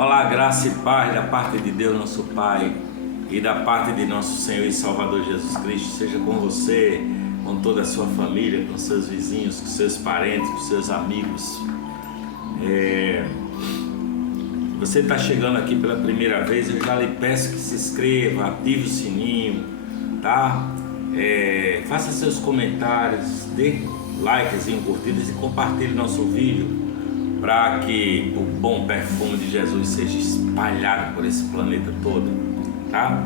Olá, graça e paz da parte de Deus, nosso Pai, e da parte de nosso Senhor e Salvador Jesus Cristo, seja com você, com toda a sua família, com seus vizinhos, com seus parentes, com seus amigos. Você está chegando aqui pela primeira vez, eu já lhe peço que se inscreva, ative o sininho, tá? Faça seus comentários, dê likes e curtidas e compartilhe nosso vídeo, para que o bom perfume de Jesus seja espalhado por esse planeta todo, tá?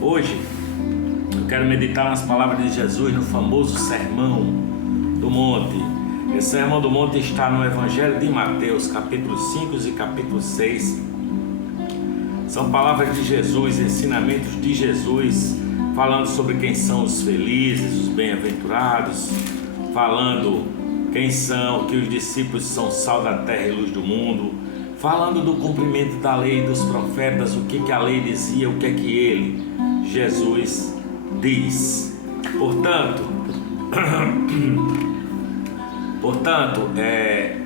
Hoje eu quero meditar nas palavras de Jesus no famoso Sermão do Monte. Esse Sermão do Monte está no Evangelho de Mateus, capítulo 5 e capítulo 6. São palavras de Jesus, ensinamentos de Jesus, falando sobre quem são os felizes, os bem-aventurados, falando quem são, que os discípulos são sal da terra e luz do mundo, falando do cumprimento da lei e dos profetas, o que a lei dizia, o que é que ele, Jesus, diz. Portanto,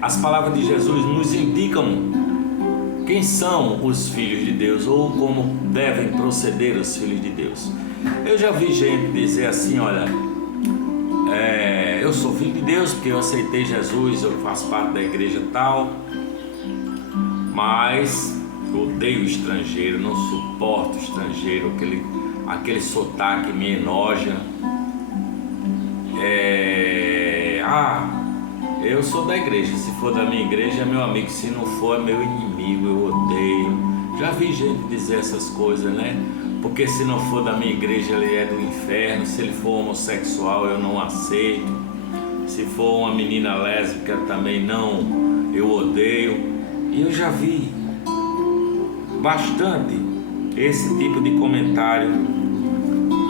as palavras de Jesus nos indicam quem são os filhos de Deus, ou como devem proceder os filhos de Deus. Eu já vi gente dizer assim, olha, eu sou filho de Deus porque eu aceitei Jesus, eu faço parte da igreja tal, mas odeio o estrangeiro, não suporto o estrangeiro, aquele sotaque me enoja. Eu sou da igreja, se for da minha igreja é meu amigo, se não for é meu inimigo, eu odeio. Já vi gente dizer essas coisas, né? Porque se não for da minha igreja ele é do inferno, se ele for homossexual eu não aceito, se for uma menina lésbica também não, eu odeio. E eu já vi bastante esse tipo de comentário.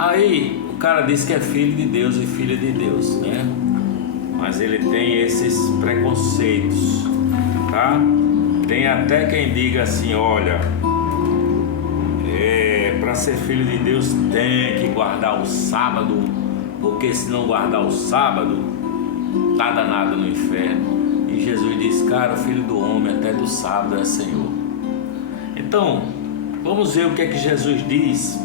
Aí o cara diz que é filho de Deus e filha de Deus, né? Mas ele tem esses preconceitos, tá? Tem até quem diga assim, olha, para ser filho de Deus tem que guardar o sábado, porque se não guardar o sábado, tá danado no inferno. E Jesus diz, cara, o filho do homem até do sábado é Senhor. Então, vamos ver o que é que Jesus diz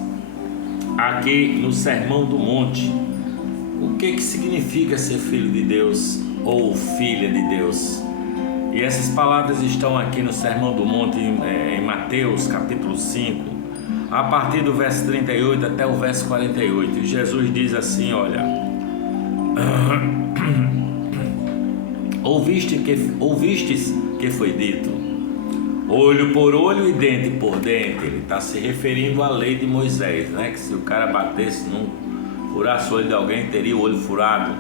aqui no Sermão do Monte. O que que significa ser filho de Deus ou filha de Deus? E essas palavras estão aqui no Sermão do Monte, em Mateus capítulo 5, a partir do verso 38 até o verso 48. E Jesus diz assim, olha, ouvistes que foi dito, olho por olho e dente por dente. Ele está se referindo à lei de Moisés, né? Que se o cara batesse, não furasse o olho de alguém, teria o olho furado.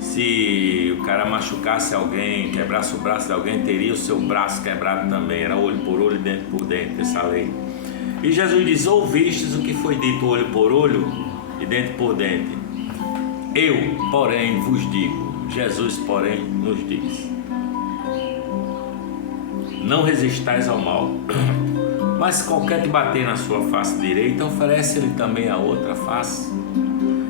Se o cara machucasse alguém, quebrasse o braço de alguém, teria o seu braço quebrado também. Era olho por olho e dente por dente, essa lei. E Jesus diz, ouvistes o que foi dito, olho por olho e dente por dente. Eu, porém, vos digo, Jesus, porém, nos diz, não resistais ao mal, mas qualquer que bater na sua face direita, oferece-lhe também a outra face.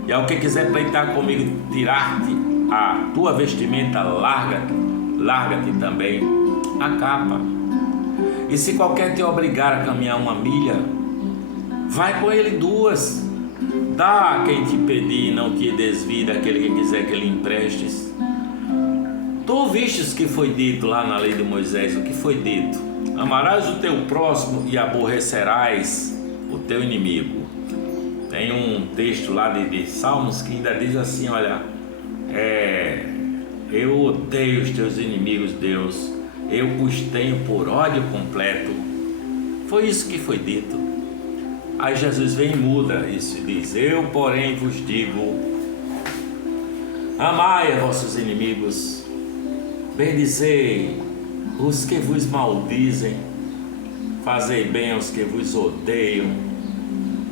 E ao que quiser pleitar comigo, tirar-te a tua vestimenta, larga-te também a capa. E se qualquer te obrigar a caminhar uma milha, vai com ele 2. Dá a quem te pedir e não te desvie daquele que quiser que lhe emprestes. Tu ouvistes o que foi dito lá na lei de Moisés, o que foi dito? Amarás o teu próximo e aborrecerás o teu inimigo. Tem um texto lá de Salmos que ainda diz assim, olha, eu odeio os teus inimigos, Deus, eu os tenho por ódio completo. Foi isso que foi dito. Aí Jesus vem e muda isso e diz, eu porém vos digo, amai a vossos inimigos, bendizei os que vos maldizem, fazei bem aos que vos odeiam,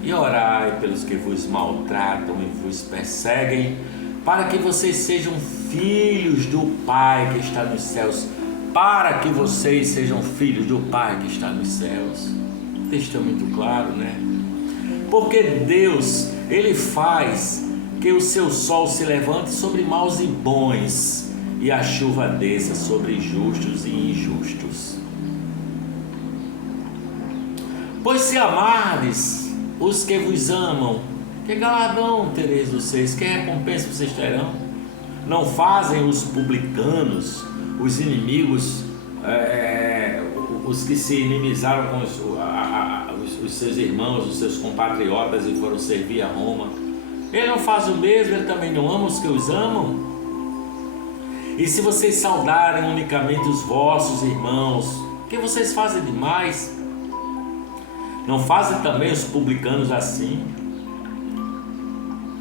e orai pelos que vos maltratam e vos perseguem, para que vocês sejam filhos do Pai que está nos céus. Para que vocês sejam filhos do Pai que está nos céus. O texto é muito claro, né? Porque Deus, Ele faz que o seu sol se levante sobre maus e bons, e a chuva desça sobre justos e injustos. Pois se amardes os que vos amam, que galardão tereis vocês? Que recompensa vocês terão? Não fazem os publicanos, os inimigos, os que se inimizaram com os seus irmãos, os seus compatriotas e foram servir a Roma? Ele não faz o mesmo, ele também não ama os que os amam? E se vocês saudarem unicamente os vossos irmãos, o que vocês fazem demais? Não fazem também os publicanos assim?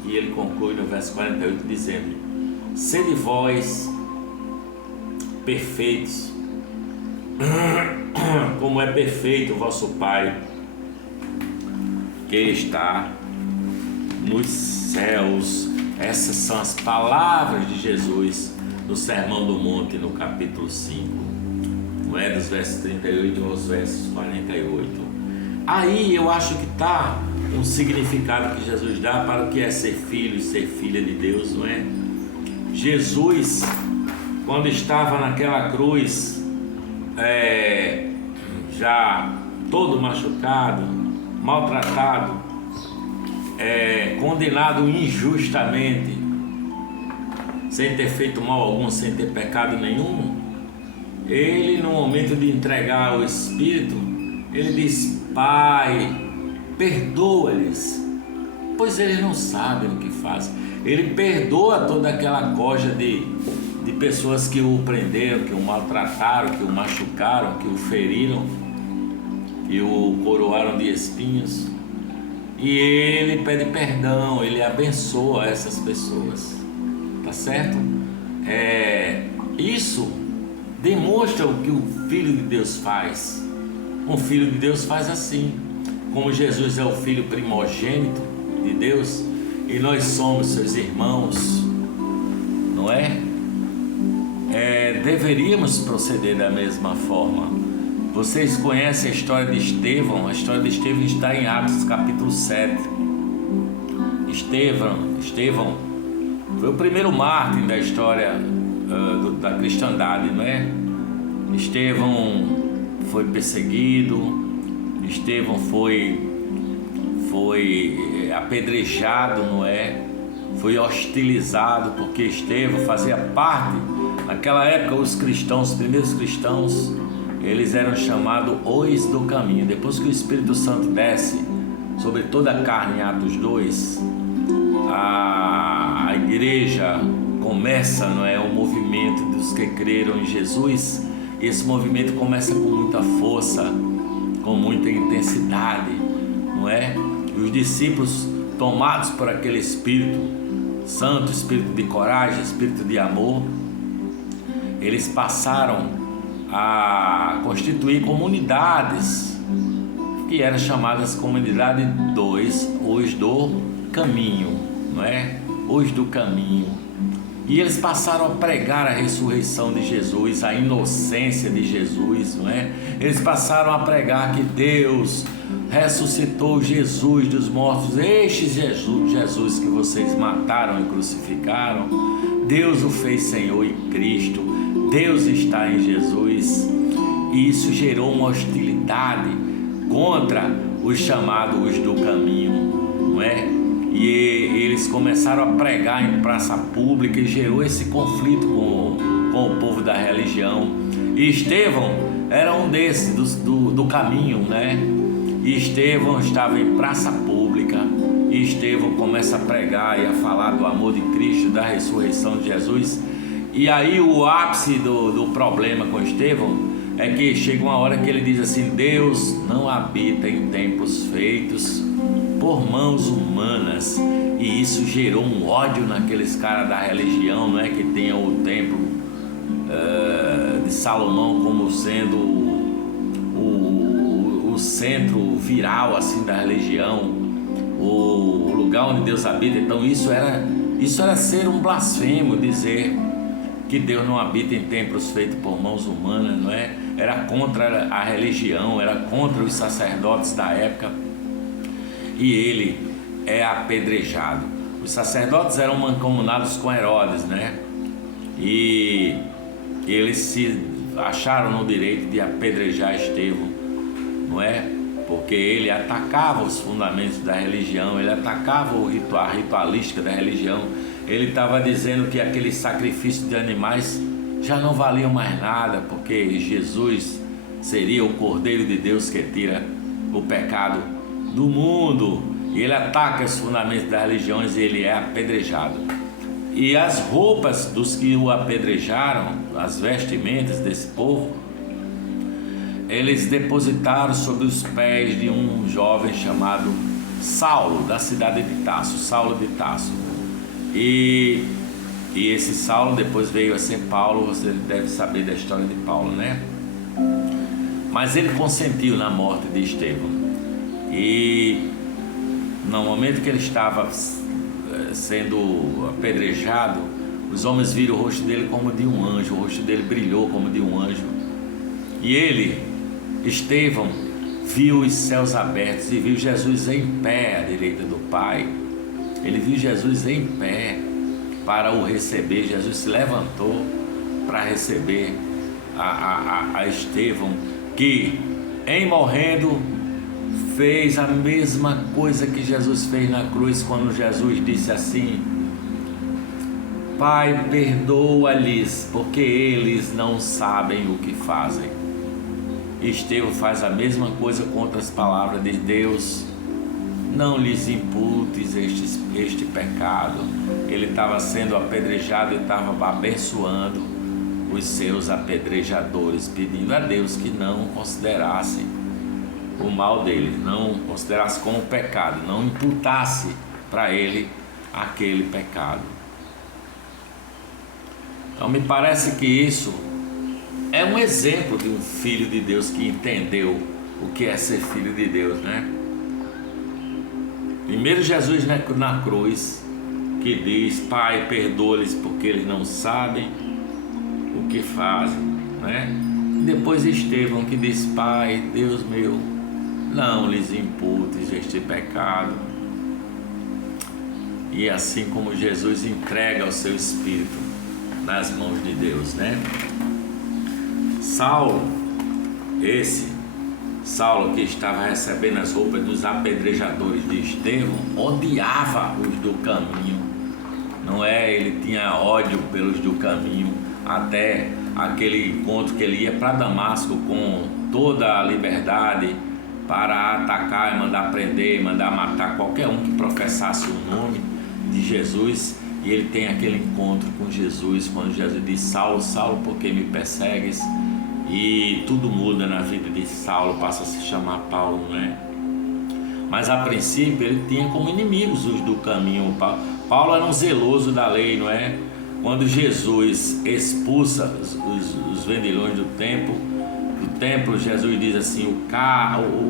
E ele conclui no verso 48 dizendo: sede vós perfeitos, como é perfeito o vosso Pai que está nos céus. Essas são as palavras de Jesus no Sermão do Monte, no capítulo 5, não é? Dos versos 38 aos versos 48. Aí eu acho que está um significado que Jesus dá para o que é ser filho e ser filha de Deus, não é? Jesus, quando estava naquela cruz, já todo machucado, maltratado, condenado injustamente, sem ter feito mal algum, sem ter pecado nenhum, ele, no momento de entregar o Espírito, ele diz: Pai, perdoa-lhes, pois eles não sabem o que fazem. Ele perdoa toda aquela coja de pessoas que o prenderam, que o maltrataram, que o machucaram, que o feriram, que o coroaram de espinhos. E ele pede perdão, ele abençoa essas pessoas, tá certo? Isso demonstra o que o Filho de Deus faz. Um Filho de Deus faz assim. Como Jesus é o Filho primogênito de Deus e nós somos seus irmãos, não é? Deveríamos proceder da mesma forma. Vocês conhecem a história de Estevão? A história de Estevão está em Atos capítulo 7. Estevão foi o primeiro mártir da história da cristandade, não é? Estevão foi perseguido, Estevão foi apedrejado, não é? Foi hostilizado, porque Estevão fazia parte. Naquela época os primeiros cristãos, eles eram chamados os do caminho. Depois que o Espírito Santo desce sobre toda a carne em Atos 2, a igreja começa, não é, o movimento dos que creram em Jesus. E esse movimento começa com muita força, com muita intensidade, não é? E os discípulos, tomados por aquele Espírito Santo, Espírito de coragem, Espírito de amor, eles passaram a constituir comunidades que eram chamadas comunidade 2, os do caminho, não é? Os do caminho. E eles passaram a pregar a ressurreição de Jesus, a inocência de Jesus, não é? Eles passaram a pregar que Deus ressuscitou Jesus dos mortos. Este Jesus que vocês mataram e crucificaram, Deus o fez Senhor e Cristo. Deus está em Jesus. E isso gerou uma hostilidade contra os chamados do caminho, não é? E eles começaram a pregar em praça pública e gerou esse conflito com o povo da religião. E Estevão era um desses do caminho, né? E Estevão estava em praça pública, e Estevão começa a pregar e a falar do amor de Cristo, da ressurreição de Jesus. E aí o ápice do problema com Estevão é que chega uma hora que ele diz assim: Deus não habita em templos feitos por mãos humanas. E isso gerou um ódio naqueles caras da religião, não é? Que tem o templo de Salomão como sendo o centro viral assim da religião, o lugar onde Deus habita. Então isso era ser um blasfemo, dizer que Deus não habita em templos feitos por mãos humanas, não é? Era contra a religião, era contra os sacerdotes da época. E ele é apedrejado. Os sacerdotes eram mancomunados com Herodes, né? e eles se acharam no direito de apedrejar Estevão, não é? Porque ele atacava os fundamentos da religião, ele atacava a ritualística da religião. Ele estava dizendo que aqueles sacrifícios de animais já não valiam mais nada, porque Jesus seria o Cordeiro de Deus que tira o pecado do mundo. E ele ataca os fundamentos das religiões e ele é apedrejado. E as roupas dos que o apedrejaram, as vestimentas desse povo, eles depositaram sobre os pés de um jovem chamado Saulo, da cidade de Tarso, Saulo de Tarso. E esse Saulo depois veio a ser Paulo. Você deve saber da história de Paulo, né? Mas ele consentiu na morte de Estevão. E no momento que ele estava sendo apedrejado, os homens viram o rosto dele como de um anjo. O rosto dele brilhou como de um anjo. E ele, Estevão, viu os céus abertos e viu Jesus em pé à direita do Pai. Ele viu Jesus em pé para o receber. Jesus se levantou para receber a Estevão, que em morrendo fez a mesma coisa que Jesus fez na cruz, quando Jesus disse assim: Pai, perdoa-lhes, porque eles não sabem o que fazem. Estevão faz a mesma coisa com outras palavras de Deus: não lhes imputes este pecado. Ele estava sendo apedrejado e estava abençoando os seus apedrejadores, pedindo a Deus que não considerasse o mal dele, não considerasse como pecado, não imputasse para ele aquele pecado. Então me parece que isso é um exemplo de um filho de Deus que entendeu o que é ser filho de Deus, né? Primeiro Jesus na cruz, que diz: Pai, perdoa-lhes porque eles não sabem o que fazem, né? E depois Estevão, que diz: Pai, Deus meu, não lhes imputes este pecado. E assim como Jesus entrega o seu espírito nas mãos de Deus, né? Saulo que estava recebendo as roupas dos apedrejadores de Estevão, odiava os do caminho, não é? Ele tinha ódio pelos do caminho, até aquele encontro que ele ia para Damasco com toda a liberdade para atacar e mandar prender, mandar matar qualquer um que professasse o nome de Jesus. E ele tem aquele encontro com Jesus, quando Jesus diz: Saulo, Saulo, por que me persegues? E tudo muda na vida de Saulo, passa a se chamar Paulo, né? Mas a princípio ele tinha como inimigos os do caminho. Paulo era um zeloso da lei, não é? Quando Jesus expulsa os vendilhões do templo, Jesus diz assim: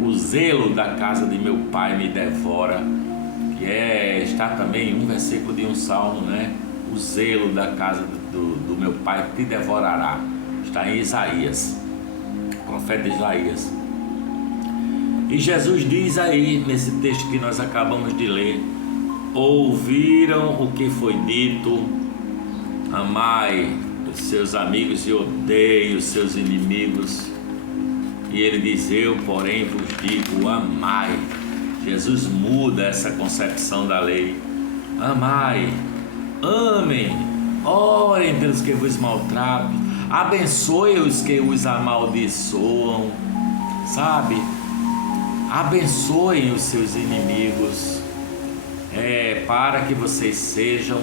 o zelo da casa de meu pai me devora. Que está também um versículo de um salmo, né? O zelo da casa do meu pai te devorará. Está em Isaías, profeta Isaías. E Jesus diz aí, nesse texto que nós acabamos de ler: ouviram o que foi dito, amai os seus amigos e odeie os seus inimigos. E ele diz: eu, porém, vos digo, amai. Jesus muda essa concepção da lei. Amai, amem, orem pelos que vos maltratam, abençoe os que os amaldiçoam, sabe? Abençoem os seus inimigos, para que vocês sejam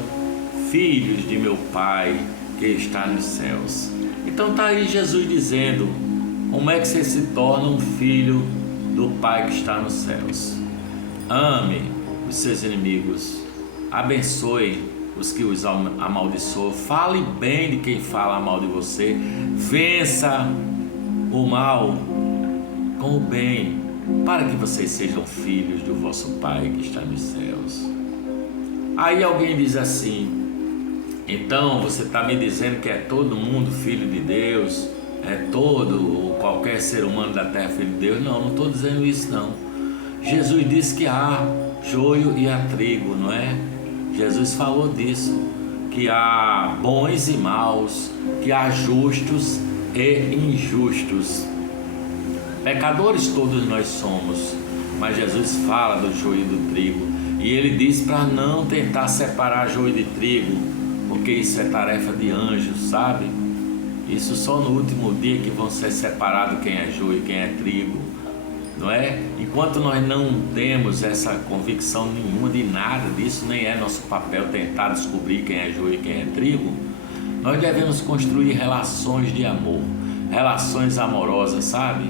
filhos de meu Pai que está nos céus. Então está aí Jesus dizendo como é que você se torna um filho do Pai que está nos céus. Ame os seus inimigos, abençoe os que os amaldiçoam, fale bem de quem fala mal de você, vença o mal com o bem, para que vocês sejam filhos do vosso Pai que está nos céus. Aí alguém diz assim: então você está me dizendo que é todo mundo filho de Deus, qualquer ser humano da terra filho de Deus? Não estou dizendo isso não. Jesus disse que há joio e há trigo, não é? Jesus falou disso, que que há bons e maus, que há justos e injustos. Pecadores todos nós somos, mas Jesus fala do joio e do trigo, e ele diz para não tentar separar joio de trigo, porque isso é tarefa de anjos, sabe? Isso só no último dia que vão ser separados quem é joio e quem é trigo, não é? Enquanto nós não temos essa convicção nenhuma de nada disso, nem é nosso papel tentar descobrir quem é joio e quem é trigo, nós devemos construir relações de amor, relações amorosas, sabe?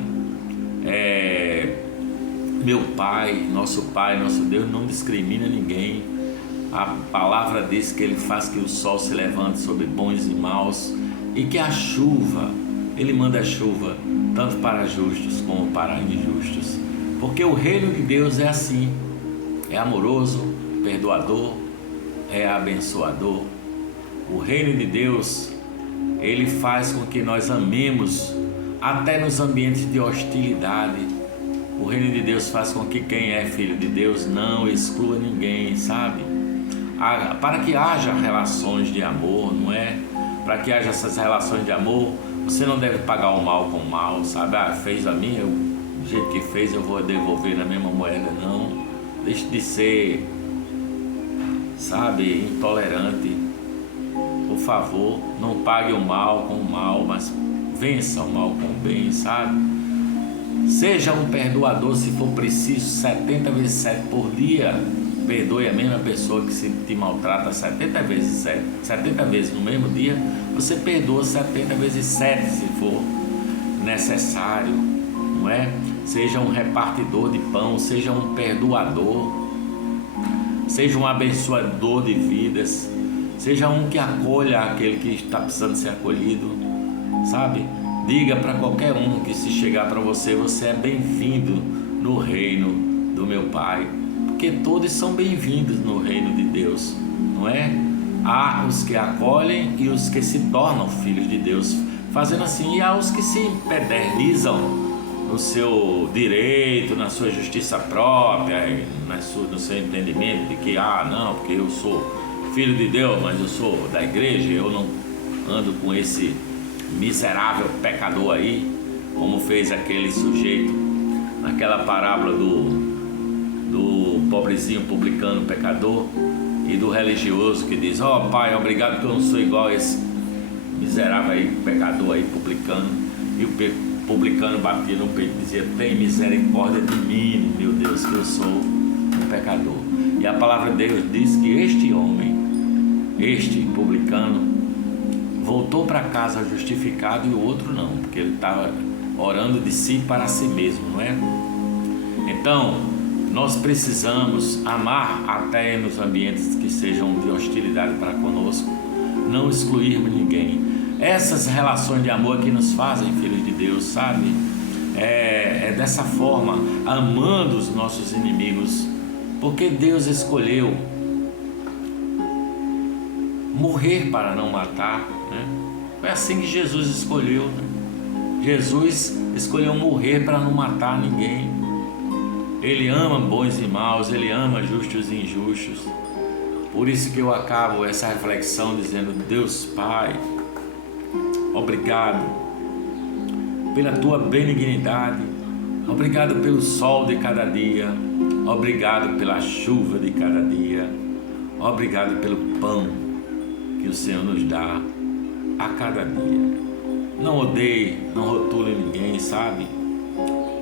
Meu Pai, nosso Deus não discrimina ninguém. A palavra diz que Ele faz que o sol se levante sobre bons e maus, e que a chuva, Ele manda a chuva tanto para justos como para injustos, porque o reino de Deus é assim, é amoroso, perdoador, é abençoador. O reino de Deus, Ele faz com que nós amemos até nos ambientes de hostilidade. O reino de Deus faz com que quem é filho de Deus não exclua ninguém, sabe? Para que haja relações de amor, não é? Para que haja essas relações de amor, você não deve pagar o mal com o mal, sabe? Fez a mim, do jeito que fez eu vou devolver na mesma moeda, não. Deixe de ser, sabe, intolerante. Por favor, não pague o mal com o mal, mas vença o mal com o bem, sabe? Seja um perdoador se for preciso, 70 vezes 7 por dia. Perdoe a mesma pessoa que se te maltrata 70 vezes 7. 70 vezes no mesmo dia, você perdoa 70 vezes 7 se for necessário, não é? Seja um repartidor de pão, seja um perdoador, seja um abençoador de vidas, seja um que acolha aquele que está precisando ser acolhido, sabe? Diga para qualquer um que se chegar para você, você é bem-vindo no reino do meu Pai, porque todos são bem-vindos no reino de Deus, não é? Há os que acolhem e os que se tornam filhos de Deus, fazendo assim, e há os que se empedernizam no seu direito, na sua justiça própria, no seu entendimento de que, não, porque eu sou filho de Deus, mas eu sou da igreja, eu não ando com esse miserável pecador aí, como fez aquele sujeito naquela parábola do pobrezinho publicano pecador e do religioso que diz: Pai, obrigado que eu não sou igual a esse miserável aí, pecador aí, publicano. E o publicano batia no peito e dizia: tem misericórdia de mim, meu Deus, que eu sou um pecador. E a palavra de Deus diz que este homem, este publicano, voltou para casa justificado e o outro não, porque ele estava orando de si para si mesmo, não é? Então, nós precisamos amar até nos ambientes que sejam de hostilidade para conosco, não excluirmos ninguém. Essas relações de amor que nos fazem filhos de Deus, sabe? É dessa forma, amando os nossos inimigos, porque Deus escolheu morrer para não matar, né? Foi assim que Jesus escolheu, né? Jesus escolheu morrer para não matar ninguém. Ele ama bons e maus, Ele ama justos e injustos. Por isso que eu acabo essa reflexão dizendo: Deus Pai, obrigado pela Tua benignidade, obrigado pelo sol de cada dia, obrigado pela chuva de cada dia, obrigado pelo pão que o Senhor nos dá a cada dia. Não odeie, não rotule ninguém, sabe?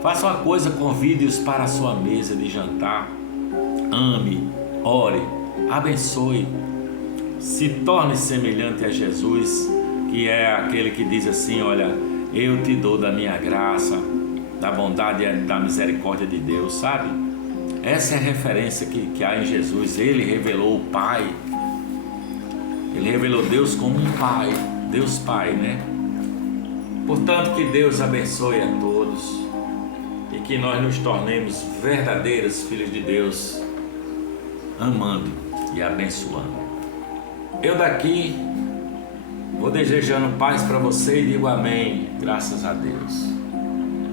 Faça uma coisa, convide-os para a sua mesa de jantar. Ame, ore, abençoe. Se torne semelhante a Jesus, que é aquele que diz assim: olha, eu te dou da minha graça, da bondade e da misericórdia de Deus, sabe? Essa é a referência que há em Jesus. Ele revelou o Pai. Ele revelou Deus como um Pai, Deus Pai, né? Portanto, que Deus abençoe a todos e que nós nos tornemos verdadeiros filhos de Deus, amando e abençoando. Eu daqui vou desejando paz para você e digo amém, graças a Deus.